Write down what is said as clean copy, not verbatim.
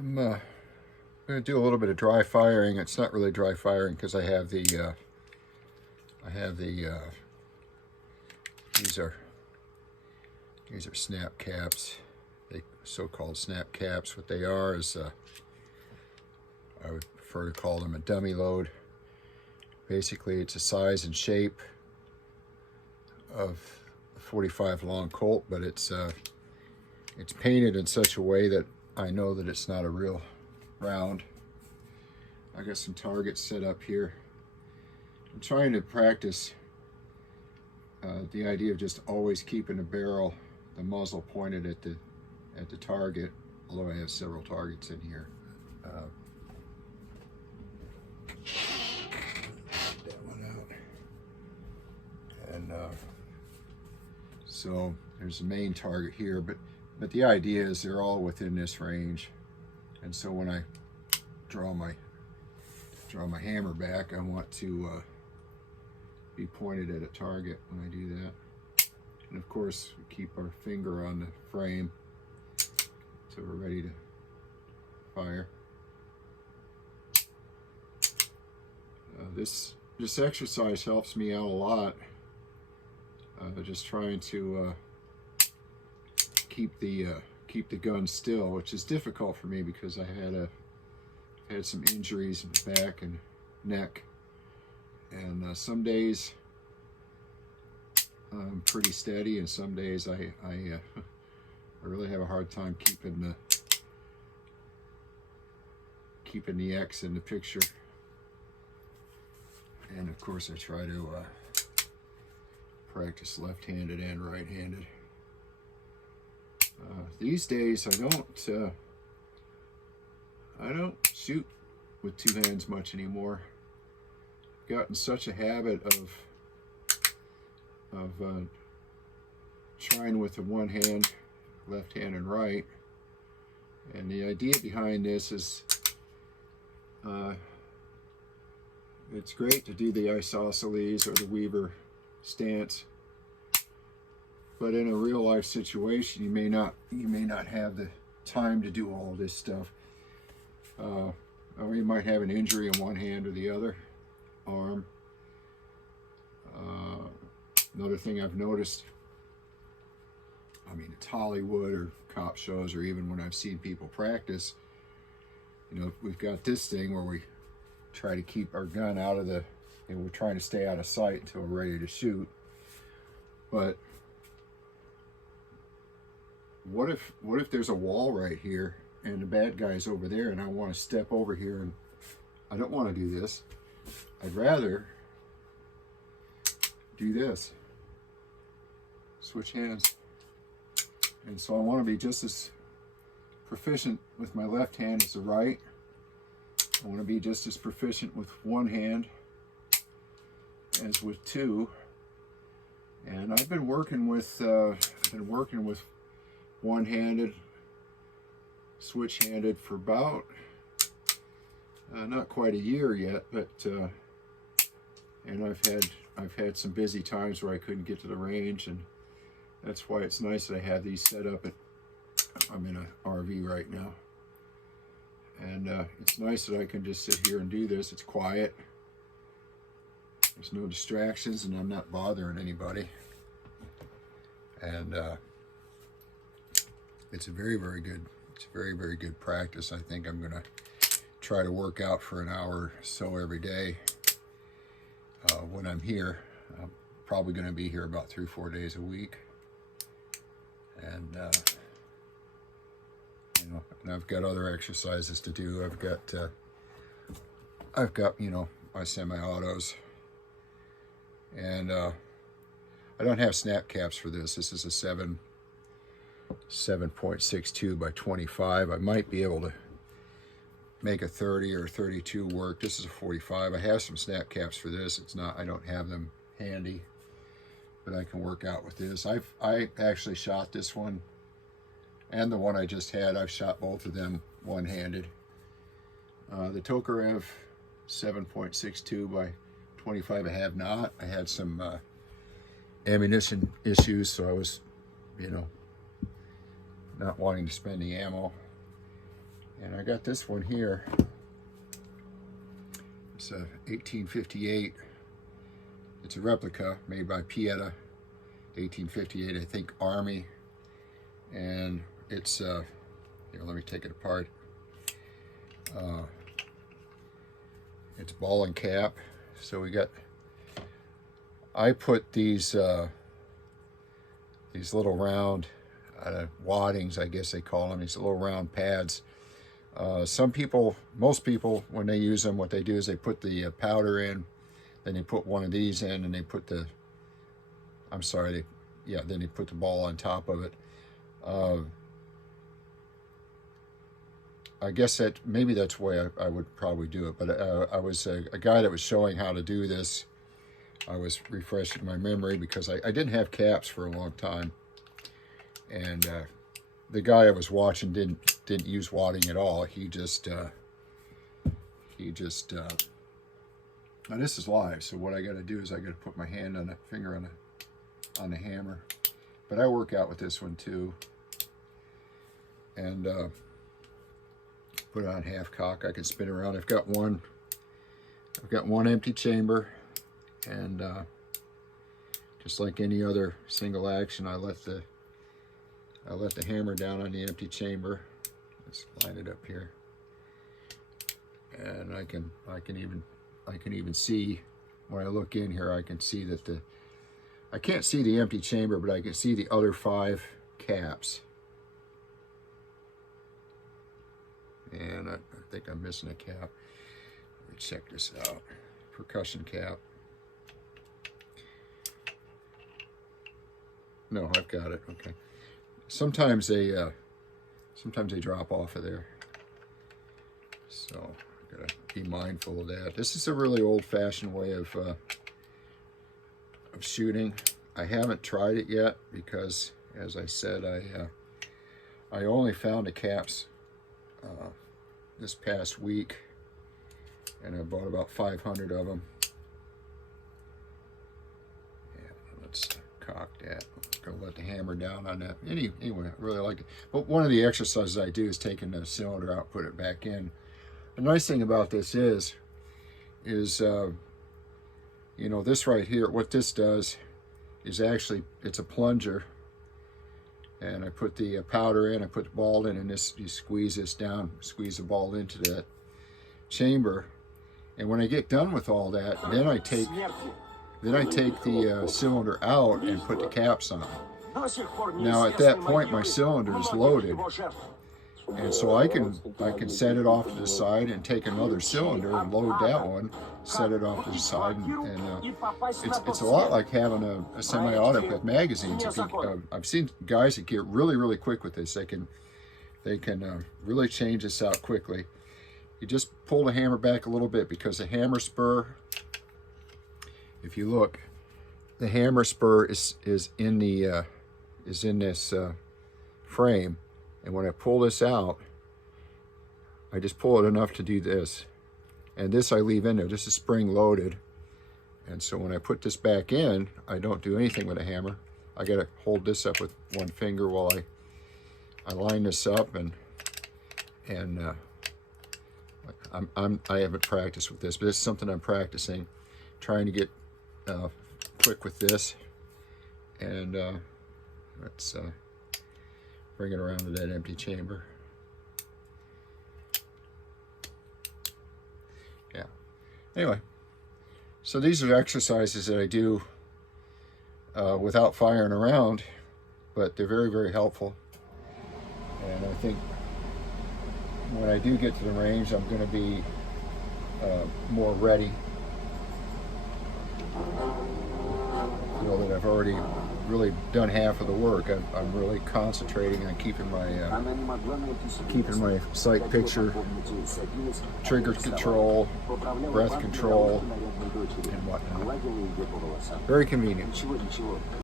I'm going to do a little bit of dry firing. It's not really dry firing because I have the these are snap caps. They so-called snap caps. What they are is I would prefer to call them a dummy load. Basically, it's a size and shape of a 45 long Colt, but it's painted in such a way that I know that it's not a real round. I got some targets set up here. I'm trying to practice the idea of just always keeping the barrel, the muzzle pointed at the target, although I have several targets in here. That one out. And so there's the main target here, but the idea is they're all within this range. And so when I draw my hammer back, I want to be pointed at a target when I do that. And of course, we keep our finger on the frame so we're ready to fire. This exercise helps me out a lot. Just trying to keep the gun still, which is difficult for me because I had some injuries in the back and neck, and some days I'm pretty steady, and some days I really have a hard time keeping the X in the picture. And of course, I try to practice left-handed and right-handed. These days, I don't shoot with two hands much anymore. I've gotten such a habit of trying with the one hand, left hand and right. And the idea behind this is it's great to do the isosceles or the Weaver stance, but in a real life situation, you may not have the time to do all this stuff. Or you might have an injury in one hand or the other arm. Another thing I've noticed, I mean, it's Hollywood or cop shows, or even when I've seen people practice, you know, we've got this thing where we try to keep our gun out of the, you know, we're trying to stay out of sight until we're ready to shoot. But what if there's a wall right here and the bad guy's over there and I want to step over here, and I don't want to do this. I'd rather do this. Switch hands. And so I want to be just as proficient with my left hand as the right. I want to be just as proficient with one hand as with two. And I've been working with one-handed, switch-handed for about not quite a year yet, but and I've had some busy times where I couldn't get to the range, and that's why it's nice that I have these set up. I'm in an RV right now, and it's nice that I can just sit here and do this. It's quiet. There's no distractions, and I'm not bothering anybody. And it's a very, very good practice. I think I'm gonna try to work out for an hour or so every day when I'm here. I'm probably gonna be here about 3 or 4 days a week. And you know, and I've got other exercises to do. I've got you know, my semi-autos, and I don't have snap caps for this. This is a 7.62 by 25. I might be able to make a 30 or 32 work. This is a 45. I have some snap caps for this. It's not, I don't have them handy, but I can work out with this. I actually shot this one and the one I just had. I've shot both of them one-handed. The Tokarev 7.62 by 25 I have not. I had some ammunition issues, so I was, you know, not wanting to spend the ammo. And I got this one here. It's a 1858. It's a replica made by Pieta, 1858, I think, Army. And it's, here, let me take it apart. It's ball and cap. So we got, I put these little round waddings, I guess they call them, these little round pads. Some people, most people, when they use them, what they do is they put the powder in, then they put one of these in, and they put the, I'm sorry, then they put the ball on top of it. I guess that maybe that's the way I would probably do it. But I was a guy that was showing how to do this. I was refreshing my memory because I didn't have caps for a long time, and the guy I was watching didn't use wadding at all. He just now this is live, so what I got to do is I got to put my hand on the finger on the hammer. But I work out with this one too, and put it on half cock. I can spin around. I've got one empty chamber, and just like any other single action, I let the hammer down on the empty chamber. Let's line it up here, and I can even see when I look in here. I can see that I can't see the empty chamber, but I can see the other 5 caps. And I think I'm missing a cap. Let me check this out. Percussion cap. No, I've got it. Okay. Sometimes they drop off of there, so I gotta be mindful of that. This is a really old-fashioned way of shooting. I haven't tried it yet because, as I said, I only found the caps this past week, and I bought about 500 of them. Yeah, let's cock that. I'm gonna let the hammer down on that. Anyway, I really like it. But one of the exercises I do is taking the cylinder out, put it back in. The nice thing about this is you know, this right here, what this does is actually, it's a plunger. And I put the powder in, I put the ball in, and this, you squeeze this down, squeeze the ball into that chamber. And when I get done with all that, then I take the cylinder out and put the caps on. Now at that point, my cylinder is loaded, and so I can set it off to the side and take another cylinder and load that one, set it off to the side, and it's a lot like having a semi-auto with magazines. I've seen guys that get really quick with this. They can really change this out quickly. You just pull the hammer back a little bit, because the hammer spur, if you look, the hammer spur is in this frame. And when I pull this out, I just pull it enough to do this. And this I leave in there. This is spring loaded. And so when I put this back in, I don't do anything with a hammer. I gotta hold this up with one finger while I line this up, and I haven't practiced with this, but this is something I'm practicing, trying to get quick with this. And let's bring it around to that empty chamber. Yeah. Anyway, so these are exercises that I do without firing around, but they're very helpful. And I think when I do get to the range, I'm going to be more ready. I feel that I've already really done half of the work. I'm really concentrating on keeping my sight picture, trigger control, breath control, and whatnot. Very convenient.